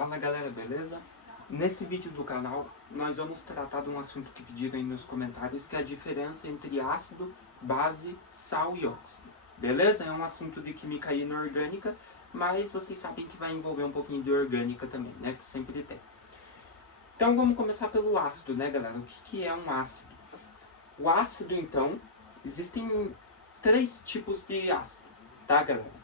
Fala galera, beleza? Nesse vídeo do canal, nós vamos tratar de um assunto que pediram aí nos comentários, que é a diferença entre ácido, base, sal e óxido. Beleza? É um assunto de química inorgânica, mas vocês sabem que vai envolver um pouquinho de orgânica também, né? Que sempre tem. Então vamos começar pelo ácido, né galera? O que é um ácido? O ácido, então, existem 3 tipos de ácido, tá galera?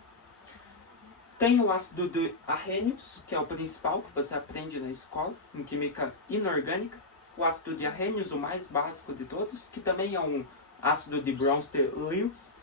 Tem o ácido de Arrhenius, que é o principal, que você aprende na escola, em química inorgânica. O ácido de Arrhenius, o mais básico de todos, que também é um ácido de Bronsted-Lewis.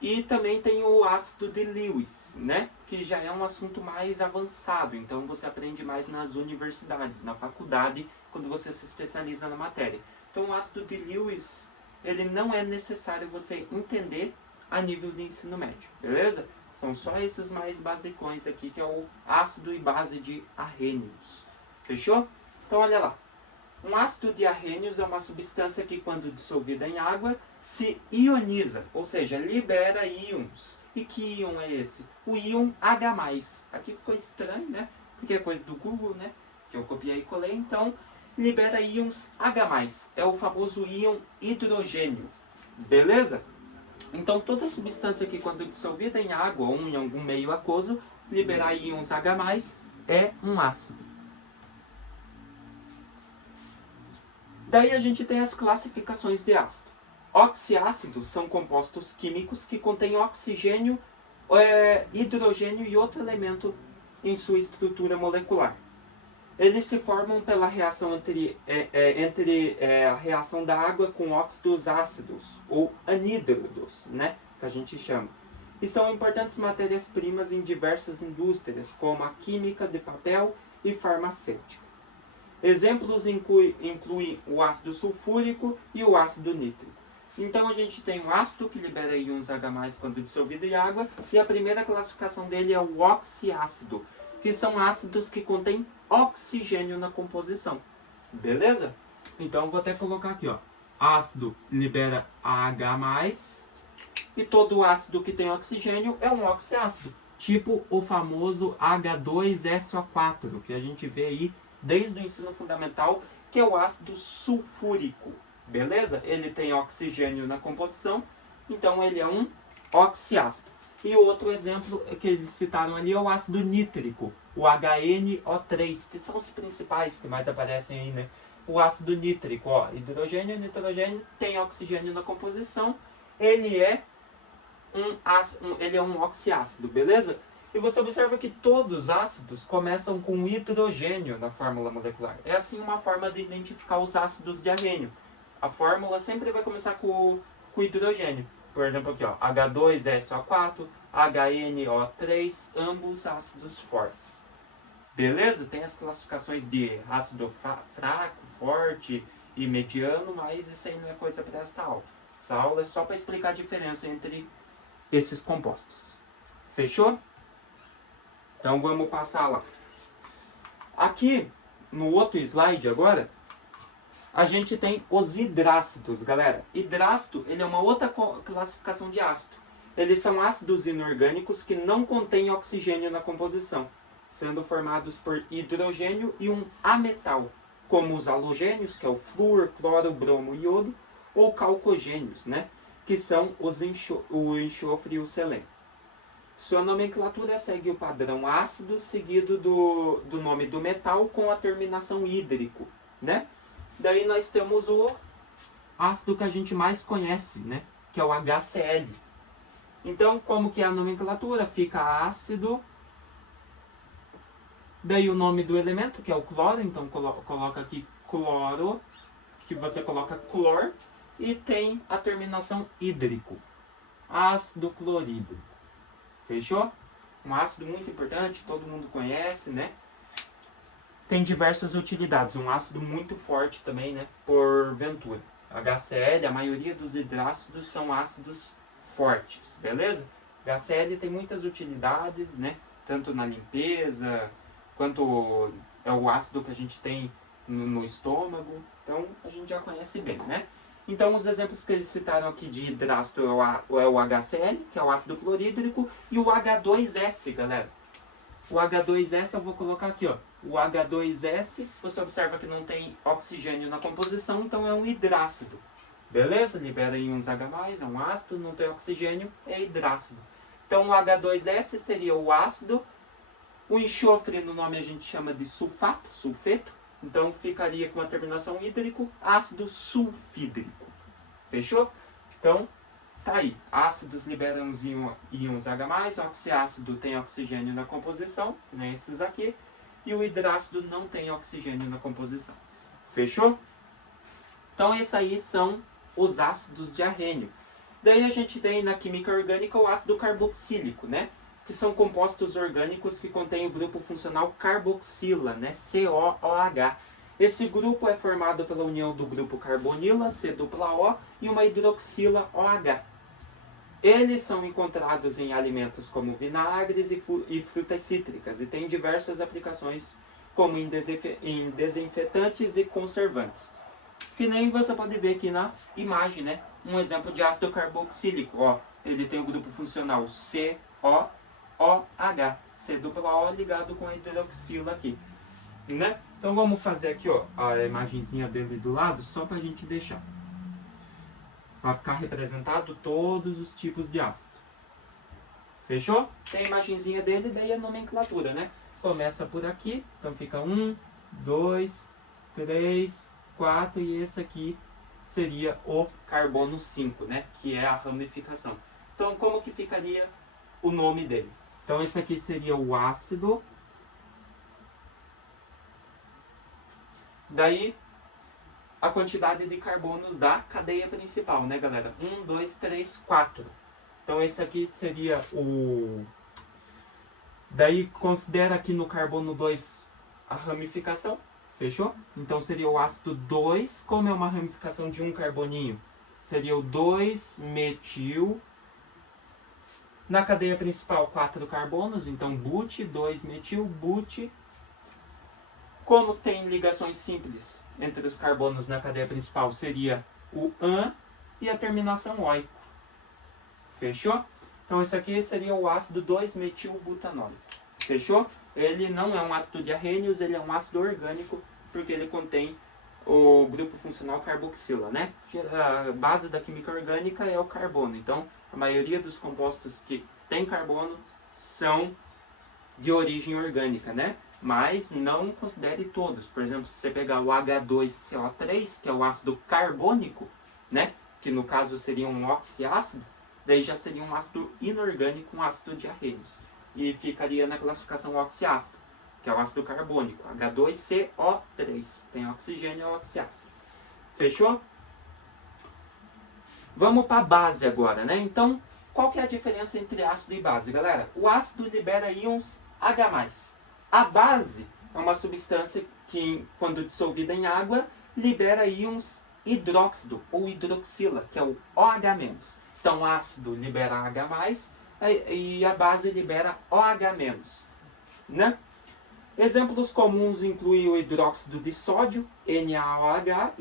E também tem o ácido de Lewis, né? Que já é um assunto mais avançado, então você aprende mais nas universidades, na faculdade, quando você se especializa na matéria. Então o ácido de Lewis, ele não é necessário você entender a nível de ensino médio, beleza? São só esses mais basicões aqui, que é o ácido e base de Arrhenius. Fechou? Então olha lá. Um ácido de Arrhenius é uma substância que, quando dissolvida em água, se ioniza, ou seja, libera íons. E que íon é esse? O íon H+. Aqui ficou estranho, né? Porque é coisa do Google, né? Que eu copiei e colei. Então, libera íons H+. É o famoso íon hidrogênio. Beleza? Então, toda substância que, quando dissolvida em água ou em algum meio aquoso, liberar íons H+, é um ácido. Daí a gente tem as classificações de ácido. Oxiácidos são compostos químicos que contêm oxigênio, hidrogênio e outro elemento em sua estrutura molecular. Eles se formam pela reação entre a reação da água com óxidos ácidos, ou anídrodos, né, que a gente chama. E são importantes matérias-primas em diversas indústrias, como a química de papel e farmacêutica. Exemplos incluem o ácido sulfúrico e o ácido nítrico. Então a gente tem o ácido que libera íons H+ quando dissolvido em água, e a primeira classificação dele é o oxiácido, que são ácidos que contêm oxigênio na composição. Beleza? Então vou até colocar aqui, ó. Ácido libera H+, e todo ácido que tem oxigênio é um oxiácido, tipo o famoso H2SO4, que a gente vê aí desde o ensino fundamental, que é o ácido sulfúrico. Beleza? Ele tem oxigênio na composição, então ele é um oxiácido. E outro exemplo que eles citaram ali é o ácido nítrico, o HNO3, que são os principais que mais aparecem aí, né? O ácido nítrico, ó, hidrogênio, nitrogênio, tem oxigênio na composição, ele é um oxiácido, beleza? E você observa que todos os ácidos começam com hidrogênio na fórmula molecular. É assim uma forma de identificar os ácidos de Arrhênio. A fórmula sempre vai começar com hidrogênio. Por exemplo aqui, ó, H2SO4, HNO3, ambos ácidos fortes. Beleza? Tem as classificações de ácido fraco, forte e mediano, mas isso aí não é coisa para esta aula. Essa aula é só para explicar a diferença entre esses compostos. Fechou? Então vamos passar lá. Aqui, no outro slide agora, a gente tem os hidrácidos, galera. Hidrácido, ele é uma outra classificação de ácido. Eles são ácidos inorgânicos que não contêm oxigênio na composição, sendo formados por hidrogênio e um ametal, como os halogênios, que é o flúor, cloro, bromo e iodo, ou calcogênios, né, que são o enxofre e o selênio. Sua nomenclatura segue o padrão ácido, seguido do nome do metal com a terminação hídrico, né? Daí nós temos o ácido que a gente mais conhece, né? Que é o HCl. Então, como que é a nomenclatura? Fica ácido. Daí o nome do elemento, que é o cloro. Então, coloca aqui cloro, que você coloca clor. E tem a terminação hídrico. Ácido clorídrico. Fechou? Um ácido muito importante, todo mundo conhece, né? Tem diversas utilidades. Um ácido muito forte também, né? Porventura. HCl, a maioria dos hidrácidos são ácidos fortes, beleza? HCl tem muitas utilidades, né? Tanto na limpeza, quanto é o ácido que a gente tem no estômago. Então, a gente já conhece bem, né? Então, os exemplos que eles citaram aqui de hidrácido é o HCl, que é o ácido clorídrico, e o H2S, galera. O H2S eu vou colocar aqui, ó. O H2S, você observa que não tem oxigênio na composição, então é um hidrácido. Beleza? Libera íons H+, é um ácido, não tem oxigênio, é hidrácido. Então o H2S seria o ácido. O enxofre no nome a gente chama de sulfato, sulfeto. Então ficaria com a terminação hídrico, ácido sulfídrico. Fechou? Então, tá aí. Ácidos liberam os íons H+, o oxiácido tem oxigênio na composição, nem esses aqui. E o hidrácido não tem oxigênio na composição. Fechou? Então, esses aí são os ácidos de arrênio. Daí a gente tem na química orgânica o ácido carboxílico, né? Que são compostos orgânicos que contêm o grupo funcional carboxila, né? COOH. Esse grupo é formado pela união do grupo carbonila, C-O, e uma hidroxila, OH. Eles são encontrados em alimentos como vinagres e frutas cítricas e têm diversas aplicações, como em desinfetantes e conservantes. Que nem você pode ver aqui na imagem, né? Um exemplo de ácido carboxílico. Ó, ele tem o grupo funcional COOH, C-O ligado com a hidroxila aqui, né? Então vamos fazer aqui, ó, a imagenzinha dele do lado, só para a gente deixar. Vai ficar representado todos os tipos de ácido. Fechou? Tem a imagenzinha dele, daí a nomenclatura, né? Começa por aqui, então fica 1, 2, 3, 4 e esse aqui seria o carbono 5, né? Que é a ramificação. Então como que ficaria o nome dele? Então esse aqui seria o ácido. Daí a quantidade de carbonos da cadeia principal, né, galera? 1, 2, 3, 4. Então esse aqui seria o... Daí considera aqui no carbono 2 a ramificação, fechou? Então seria o ácido 2, como é uma ramificação de um carboninho, seria o 2-metil. Na cadeia principal, 4 carbonos, então but, 2-metil, but. Como tem ligações simples entre os carbonos na cadeia principal, seria o AN e a terminação OI. Fechou? Então esse aqui seria o ácido 2-metilbutanólico. Fechou? Ele não é um ácido de arrênios, ele é um ácido orgânico, porque ele contém o grupo funcional carboxila, né? A base da química orgânica é o carbono. Então, a maioria dos compostos que tem carbono são de origem orgânica, né? Mas não considere todos. Por exemplo, se você pegar o H2CO3, que é o ácido carbônico, né? Que no caso seria um oxiácido, daí já seria um ácido inorgânico, um ácido de arrênios. E ficaria na classificação oxiácido, que é o ácido carbônico, H2CO3. Tem oxigênio e oxiácido. Fechou? Vamos para a base agora, né? Então, qual que é a diferença entre ácido e base, galera? O ácido libera íons H+. A base é uma substância que, quando dissolvida em água, libera íons hidróxido ou hidroxila, que é o OH-. Então, ácido libera H+, e a base libera OH-, né? Exemplos comuns incluem o hidróxido de sódio, NaOH,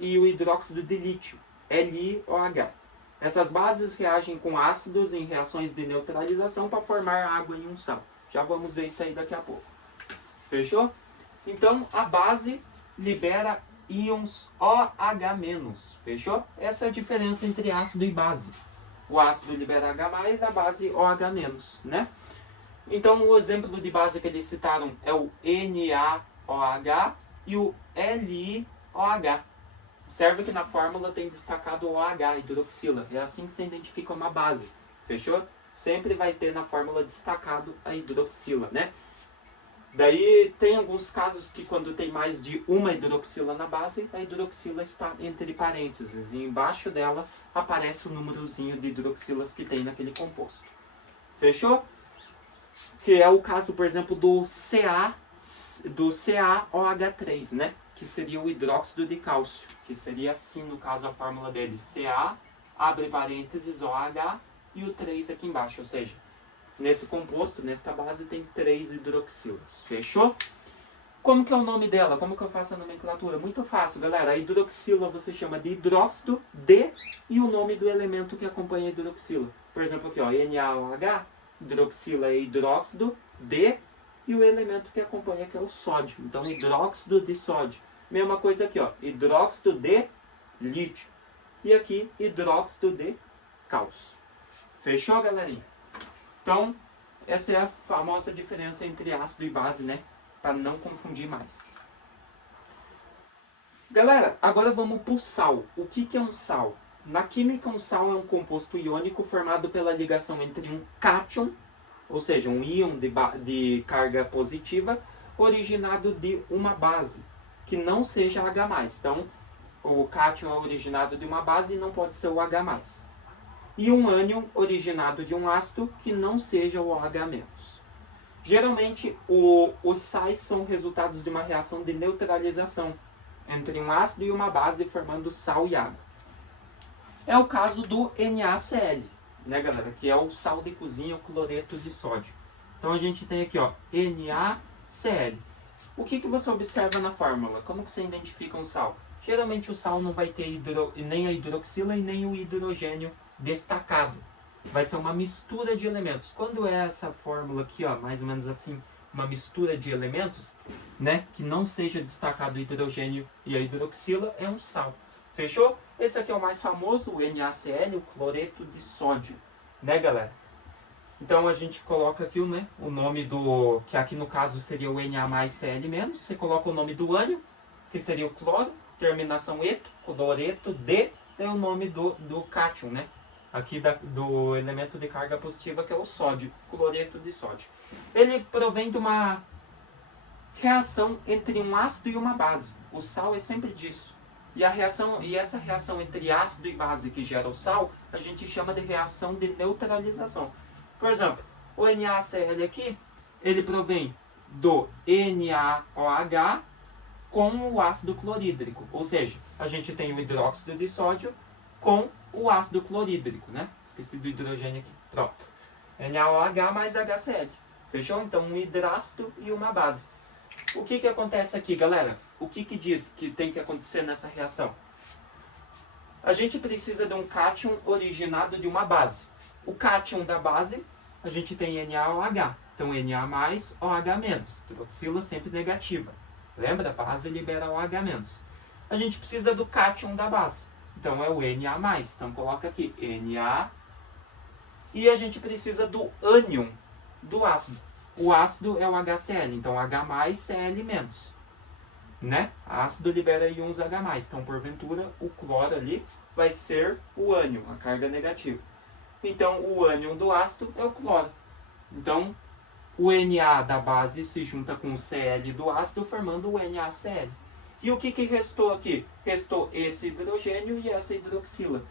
e o hidróxido de lítio, LiOH. Essas bases reagem com ácidos em reações de neutralização para formar água e um sal. Já vamos ver isso aí daqui a pouco. Fechou? Então, a base libera íons OH-. Fechou? Essa é a diferença entre ácido e base. O ácido libera H+, a base OH-, né? Então, o exemplo de base que eles citaram é o NaOH e o LiOH. Observe que na fórmula tem destacado o OH, hidroxila. É assim que se identifica uma base. Fechou? Sempre vai ter na fórmula destacado a hidroxila, né? Daí tem alguns casos que quando tem mais de uma hidroxila na base, a hidroxila está entre parênteses. E embaixo dela aparece o númerozinho de hidroxilas que tem naquele composto. Fechou? Que é o caso, por exemplo, do CaOH3, né? Que seria o hidróxido de cálcio. Que seria assim, no caso, a fórmula dele. Ca, abre parênteses, OH, e o 3 aqui embaixo. Ou seja, nesse composto, nesta base, tem 3 hidroxilas. Fechou? Como que é o nome dela? Como que eu faço a nomenclatura? Muito fácil, galera. A hidroxila você chama de hidróxido de e o nome do elemento que acompanha a hidroxila. Por exemplo, aqui, ó, NaOH, hidroxila é hidróxido D, e o elemento que acompanha, que é o sódio. Então, hidróxido de sódio. Mesma coisa aqui, ó, hidróxido de lítio. E aqui, hidróxido de cálcio. Fechou, galerinha? Então, essa é a famosa diferença entre ácido e base, né? Para não confundir mais. Galera, agora vamos para o sal. O que é um sal? Na química, um sal é um composto iônico formado pela ligação entre um cátion, ou seja, um íon de carga positiva, originado de uma base, que não seja H+. Então, o cátion é originado de uma base e não pode ser o H+. E um ânion originado de um ácido que não seja o OH-. Geralmente, os sais são resultados de uma reação de neutralização entre um ácido e uma base, formando sal e água. É o caso do NaCl, né, galera? Que é o sal de cozinha, o cloreto de sódio. Então a gente tem aqui, ó, NaCl. O que você observa na fórmula? Como que você identifica um sal? Geralmente o sal não vai ter nem a hidroxila e nem o hidrogênio destacado. Vai ser uma mistura de elementos. Quando é essa fórmula aqui, ó, mais ou menos assim, uma mistura de elementos, né, que não seja destacado o hidrogênio e a hidroxila, é um sal. Fechou? Esse aqui é o mais famoso, o NaCl, o cloreto de sódio, né, galera? Então a gente coloca aqui, né, o nome do, que aqui no caso seria o Na+Cl-, você coloca o nome do ânion, que seria o cloro, terminação eto, cloreto de, é o nome do cátion, né? Aqui do elemento de carga positiva, que é o sódio, cloreto de sódio. Ele provém de uma reação entre um ácido e uma base. O sal é sempre disso. E essa reação entre ácido e base que gera o sal, a gente chama de reação de neutralização. Por exemplo, o NaCl aqui, ele provém do NaOH com o ácido clorídrico. Ou seja, a gente tem o hidróxido de sódio com o ácido clorídrico, né? Esqueci do hidrogênio aqui. Pronto. NaOH mais HCl. Fechou? Então, um hidrácido e uma base. O que acontece aqui, galera? O que diz que tem que acontecer nessa reação? A gente precisa de um cátion originado de uma base. O cátion da base, a gente tem NaOH. Então, Na+, OH-. Hidroxila sempre negativa. Lembra? A base libera OH-. A gente precisa do cátion da base. Então, é o Na+. Então, coloca aqui Na. E a gente precisa do ânion do ácido. O ácido é o HCl. Então, H+, Cl-. Né? Ácido libera íons H+. Então, porventura, o cloro ali vai ser o ânion, a carga negativa. Então, o ânion do ácido é o cloro. Então, o Na da base se junta com o Cl do ácido, formando o NaCl. E o que restou aqui? Restou esse hidrogênio e essa hidroxila.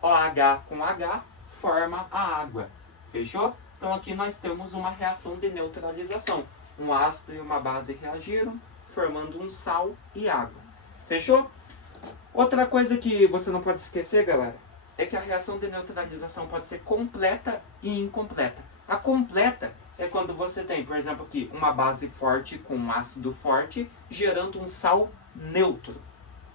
OH com H forma a água. Fechou? Então, aqui nós temos uma reação de neutralização. Um ácido e uma base reagiram, formando um sal e água. Fechou? Outra coisa que você não pode esquecer, galera, é que a reação de neutralização pode ser completa e incompleta. A completa é quando você tem, por exemplo, aqui, uma base forte com um ácido forte, gerando um sal neutro.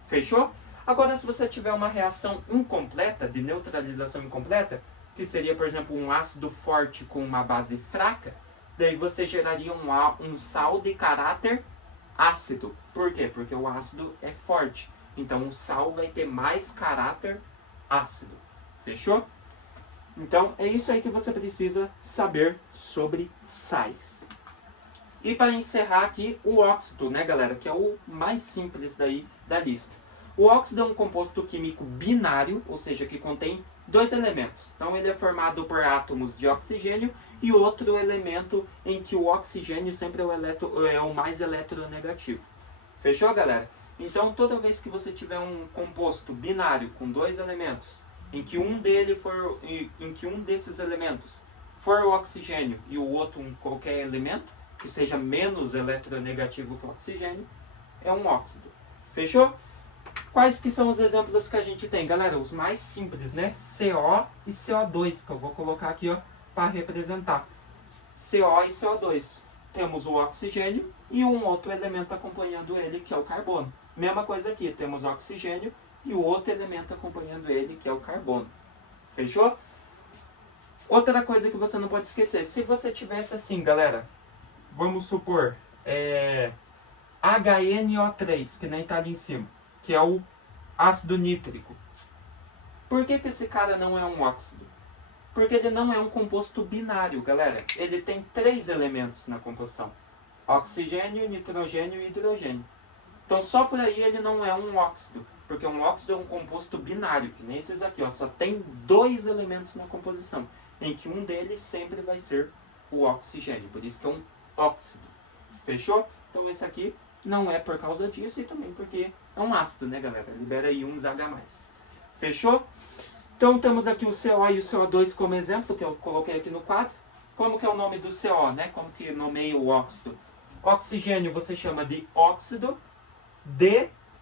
Fechou? Agora, se você tiver uma reação incompleta, de neutralização incompleta, que seria, por exemplo, um ácido forte com uma base fraca, daí você geraria um sal de caráter ácido. Por quê? Porque o ácido é forte. Então, o sal vai ter mais caráter ácido. Fechou? Então, é isso aí que você precisa saber sobre sais. E para encerrar aqui, o óxido, né, galera? Que é o mais simples daí da lista. O óxido é um composto químico binário, ou seja, que contém dois elementos. Então, ele é formado por átomos de oxigênio e outro elemento em que o oxigênio sempre é o mais eletronegativo. Fechou, galera? Então, toda vez que você tiver um composto binário com dois elementos, em que um desses elementos for o oxigênio e o outro qualquer elemento que seja menos eletronegativo que o oxigênio, é um óxido. Fechou? Quais que são os exemplos que a gente tem, galera? Os mais simples, né? CO e CO2, que eu vou colocar aqui, ó, para representar. CO e CO2. Temos o oxigênio e um outro elemento acompanhando ele, que é o carbono. Mesma coisa aqui, temos o oxigênio e o outro elemento acompanhando ele, que é o carbono. Fechou? Outra coisa que você não pode esquecer, se você tivesse assim, galera, vamos supor, HNO3, que nem está ali em cima, que é o ácido nítrico. Por que esse cara não é um óxido? Porque ele não é um composto binário, galera. Ele tem 3 elementos na composição: oxigênio, nitrogênio e hidrogênio. Então só por aí ele não é um óxido, porque um óxido é um composto binário, que nem esses aqui, ó, só tem 2 elementos na composição, em que um deles sempre vai ser o oxigênio, por isso que é um óxido. Fechou? Então esse aqui não é por causa disso e também porque é um ácido, né, galera? Libera íons H+. Fechou? Então temos aqui o CO e o CO2 como exemplo, que eu coloquei aqui no quadro. Como que é o nome do CO, né? Como que nomeia o óxido? Oxigênio você chama de óxido,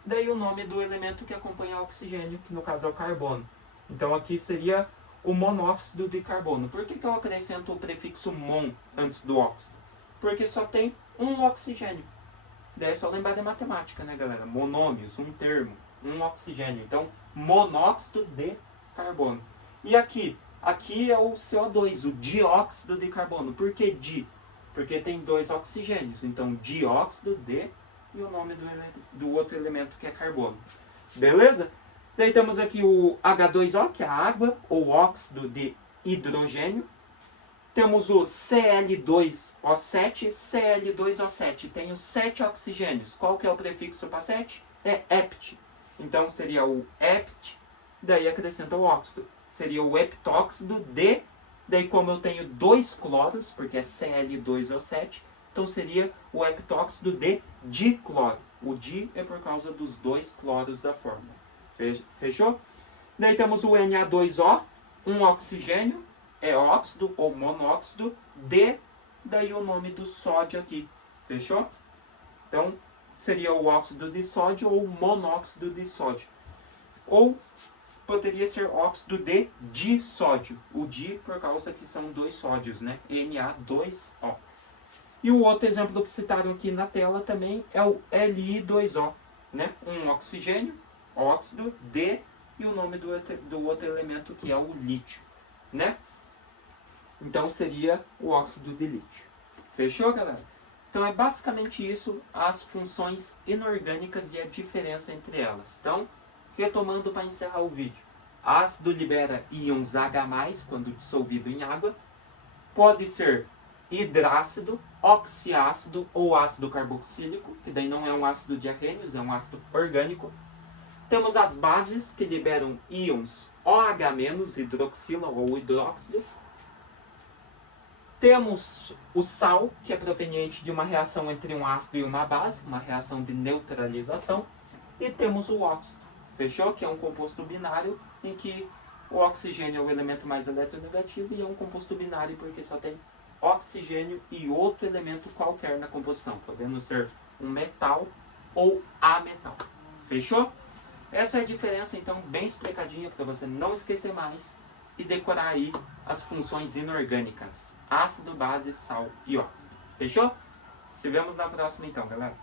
daí o nome do elemento que acompanha o oxigênio, que no caso é o carbono. Então aqui seria o monóxido de carbono. Por que eu acrescento o prefixo mon antes do óxido? Porque só tem um oxigênio. Daí é só lembrar de matemática, né, galera? Monômios, um termo, um oxigênio. Então, monóxido de carbono. E aqui é o CO2, o dióxido de carbono. Por que di? Porque tem 2 oxigênios. Então, dióxido de e o nome do outro elemento que é carbono. Beleza? Daí temos aqui o H2O, que é a água, ou óxido de hidrogênio. Temos o Cl2O7, Cl2O7. Tem os 7 oxigênios. Qual que é o prefixo para 7? É ept. Então seria o ept, daí acrescenta o óxido. Seria o heptóxido de, daí como eu tenho 2 cloros, porque é Cl2O7, então seria o heptóxido de dicloro. O di é por causa dos 2 cloros da fórmula. Fechou? Daí temos o Na2O, um oxigênio, é óxido ou monóxido de, daí o nome do sódio aqui. Fechou? Então seria o óxido de sódio ou monóxido de sódio. Ou poderia ser óxido de disódio. O di por causa que são 2 sódios, né? Na2O. E o outro exemplo que citaram aqui na tela também é o Li2O, né? Um oxigênio, óxido de, e o nome do outro elemento que é o lítio, né? Então seria o óxido de lítio. Fechou, galera? Então é basicamente isso, as funções inorgânicas e a diferença entre elas. Então, retomando para encerrar o vídeo. Ácido libera íons H+, quando dissolvido em água. Pode ser hidrácido, oxiácido ou ácido carboxílico, que daí não é um ácido de Arrhenius, é um ácido orgânico. Temos as bases, que liberam íons OH-, hidroxila ou hidróxido. Temos o sal, que é proveniente de uma reação entre um ácido e uma base, uma reação de neutralização. E temos o óxido, fechou? Que é um composto binário, em que o oxigênio é o elemento mais eletronegativo e é um composto binário porque só tem oxigênio e outro elemento qualquer na composição, podendo ser um metal ou ametal. Fechou? Essa é a diferença, então, bem explicadinha para você não esquecer mais e decorar aí as funções inorgânicas: ácido, base, sal e óxido. Fechou? Se vemos na próxima então, galera.